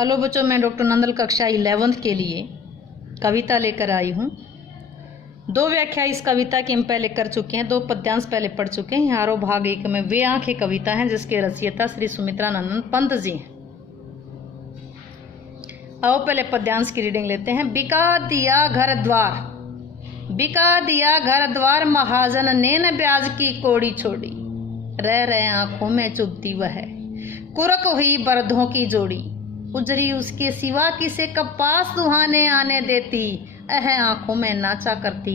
Hello बच्चों, मैं doctor Nandal कक्षा 11th के लिए कविता लेकर आई हूँ। 2 व्याख्या इस कविता की हम पहले कर चुके हैं, 2 पद्यांश पहले पढ़ चुके हैं। यहाँ भाग 1 में वे आंखें कविता है जिसके रचयिता श्री सुमित्रा नंदन पंत जी हैं। आओ पहले पद्यांश की रीडिंग लेते हैं। बिका दिया घर द्वार, बिका दिया घर द्वार, महाजन ने न ब्याज की कोड़ी छोड़ी। रह रहे आंखों में चुभती वह, कुरक हुई बरधों की जोड़ी। उजरी उसके सिवा किसे कपास दुहाने आने देती। आंखों में नाचा करती,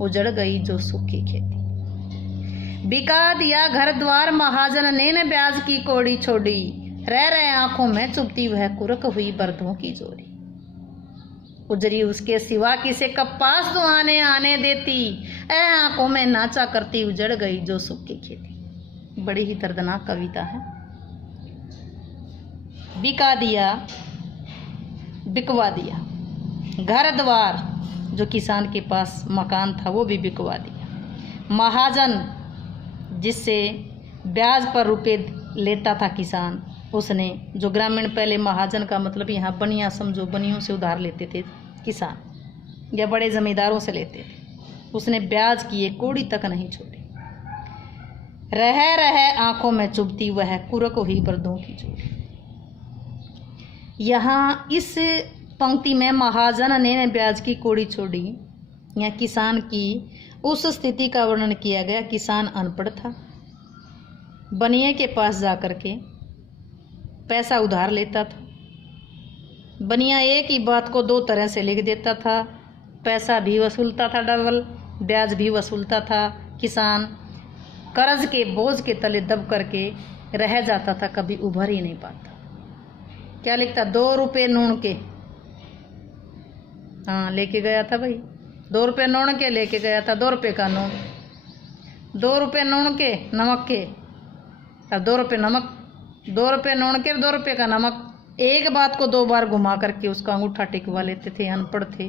उजड़ गई जो सूखी खेती। बिका दिया घर द्वार, महाजन ने न ब्याज की कोड़ी छोड़ी। रह रहे आंखों में चुभती वह, कुरक हुई बरधों की जोड़ी। उजरी उसके सिवा किसे कपास दुहाने आने देती। आंखों में नाचा करती, उजड़ गई जो सूखी खेती। बड़ी ही दर्दनाक कविता है। बिका दिया, बिकवा दिया। घर द्वार, जो किसान के पास मकान था वो भी बिकवा दिया। महाजन, जिससे ब्याज पर रुपए लेता था किसान, उसने, जो ग्रामीण पहले महाजन का मतलब यहाँ बनिया समझो, बनियों से उधार लेते थे किसान या बड़े जमींदारों से लेते थे, उसने ब्याज की एक कौड़ी तक नहीं छोड़ी। रह रहे आंखों में चुभती वह, कुरक हुई बरधों की जोड़ी। यहाँ इस पंक्ति में महाजन ने ब्याज की कौड़ी छोड़ी, या किसान की उस स्थिति का वर्णन किया गया। किसान अनपढ़ था, बनिए के पास जाकर के पैसा उधार लेता था। बनिया एक ही बात को 2 तरह से लिख देता था, पैसा भी वसूलता था डबल, ब्याज भी वसूलता था। किसान कर्ज के बोझ के तले दब करके रह जाता था, कभी उभर ही नहीं पाता। क्या लिखता? 2 रुपये नून के, हाँ लेके गया था भाई, 2 रुपये नून के लेके गया था। 2 रुपये का नून, 2 रुपये नून के नमक के, अब 2 रुपये नमक, 2 रुपये नून के, 2 रुपये का नमक। एक बात को 2 बार घुमा करके उसका अंगूठा टिकवा लेते थे। अनपढ़ थे,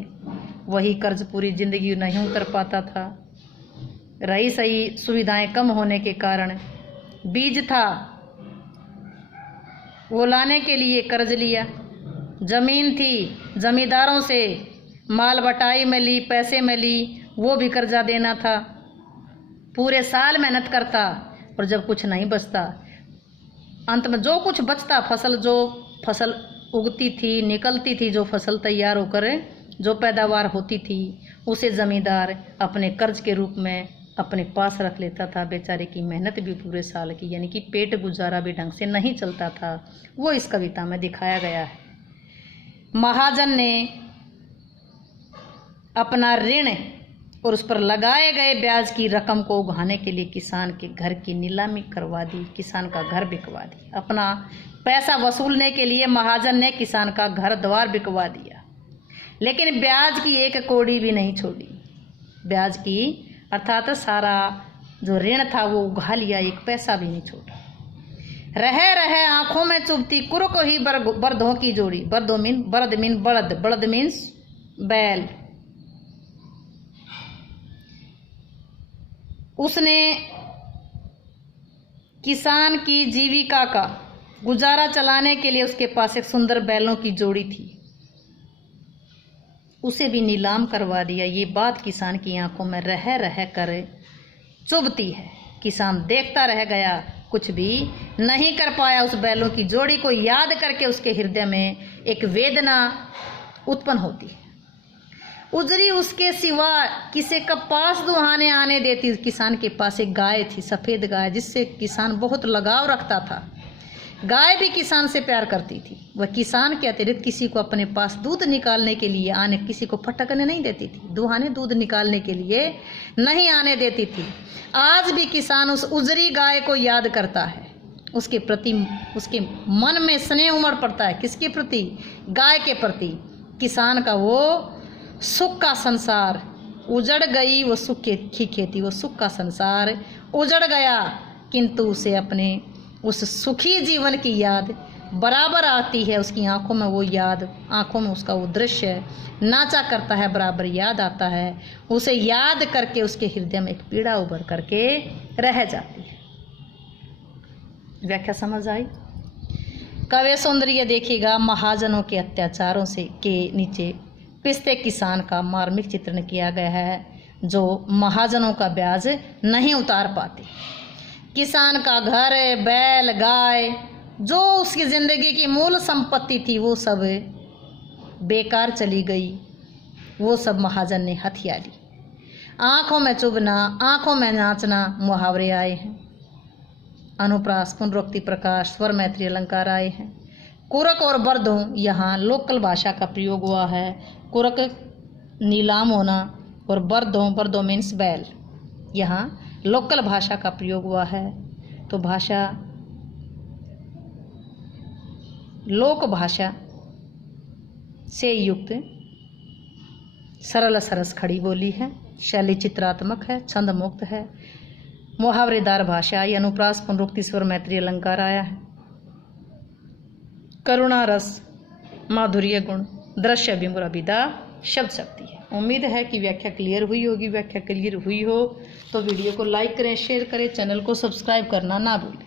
वही कर्ज पूरी जिंदगी नहीं उतर पाता था। रही सही सुविधाएं कम होने के कारण बीज था वो लाने के लिए कर्ज लिया। जमीन थी, जमींदारों से माल बटाई में ली, पैसे में ली, वो भी कर्जा देना था। पूरे साल मेहनत करता और जब कुछ नहीं बचता, अंत में जो कुछ बचता, जो फसल उगती थी, निकलती थी, जो फसल तैयार होकर जो पैदावार होती थी, उसे जमींदार अपने कर्ज के रूप में अपने पास रख लेता था। बेचारे की मेहनत भी पूरे साल की, यानी कि पेट गुजारा भी ढंग से नहीं चलता था। वो इस कविता में दिखाया गया है। महाजन ने अपना ऋण और उस पर लगाए गए ब्याज की रकम को उगाने के लिए किसान के घर की नीलामी करवा दी, किसान का घर बिकवा दिया। अपना पैसा वसूलने के लिए महाजन ने किसान का घर द्वार बिकवा दिया, लेकिन ब्याज की एक कौड़ी भी नहीं छोड़ी। ब्याज की अर्थात सारा जो ऋण था वो उगा लिया, एक पैसा भी नहीं छोड़ा। रहे आंखों में चुभती, कुरक ही बरधों की जोड़ी। बरदो मीन बरद मीन बलद, बलद मीन्स बैल। उसने किसान की जीविका का गुजारा चलाने के लिए उसके पास एक सुंदर बैलों की जोड़ी थी, उसे भी नीलाम करवा दिया। ये बात किसान की आंखों में रह कर चुभती है। किसान देखता रह गया, कुछ भी नहीं कर पाया। उस बैलों की जोड़ी को याद करके उसके हृदय में एक वेदना उत्पन्न होती है। उजरी उसके सिवा किसे कपास दुहाने आने देती। किसान के पास एक गाय थी, सफ़ेद गाय, जिससे किसान बहुत लगाव रखता था। गाय भी किसान से प्यार करती थी। वह किसान के अतिरिक्त किसी को अपने पास दूध निकालने के लिए आने, किसी को फटकने नहीं देती थी, दुहाने दूध निकालने के लिए नहीं आने देती थी। आज भी किसान उस उजरी गाय को याद करता है। उसके प्रति उसके मन में स्नेह उमड़ पड़ता है। किसके प्रति? गाय के प्रति। किसान का वो सुख का संसार उजड़ गई, वो सुख की खेती, वो सुख का संसार उजड़ गया, किंतु उसे अपने उस सुखी जीवन की याद बराबर आती है। उसकी आंखों में वो याद, आंखों में उसका वो दृश्य नाचा करता है, बराबर याद आता है। उसे याद करके उसके हृदय में एक पीड़ा उभर करके रह जाती है। व्याख्या समझ आई? काव्य सौंदर्य देखिएगा, महाजनों के अत्याचारों से के नीचे पिसते किसान का मार्मिक चित्रण किया गया है, जो महाजनों का ब्याज नहीं उतार पाते। किसान का घर, बैल, गाय, जो उसकी ज़िंदगी की मूल संपत्ति थी, वो सब बेकार चली गई, वो सब महाजन ने हथिया ली। आँखों में चुभना, आँखों में नाचना मुहावरे आए हैं। अनुप्रास, पुनरोक्ति, प्रकाश, स्वर, मैत्री, अलंकार आए हैं। कुरक और बर्दों, यहाँ लोकल भाषा का प्रयोग हुआ है। कुरक नीलाम होना और बर्दों मीन्स बैल, यहाँ लोकल भाषा का प्रयोग हुआ है। तो भाषा लोक भाषा से युक्त सरल सरस खड़ी बोली है, शैली चित्रात्मक है, छंद मुक्त है, मुहावरेदार भाषा। ये अनुप्रास, पुनरुक्ति, स्वर, मैत्री, अलंकार आया है। करुणा रस, माधुर्य गुण, दृश्य विमुरा विदा शब्द शक्ति है। उम्मीद है कि व्याख्या क्लियर हुई होगी। व्याख्या क्लियर हुई हो तो वीडियो को लाइक करें, शेयर करें, चैनल को सब्सक्राइब करना ना भूलें।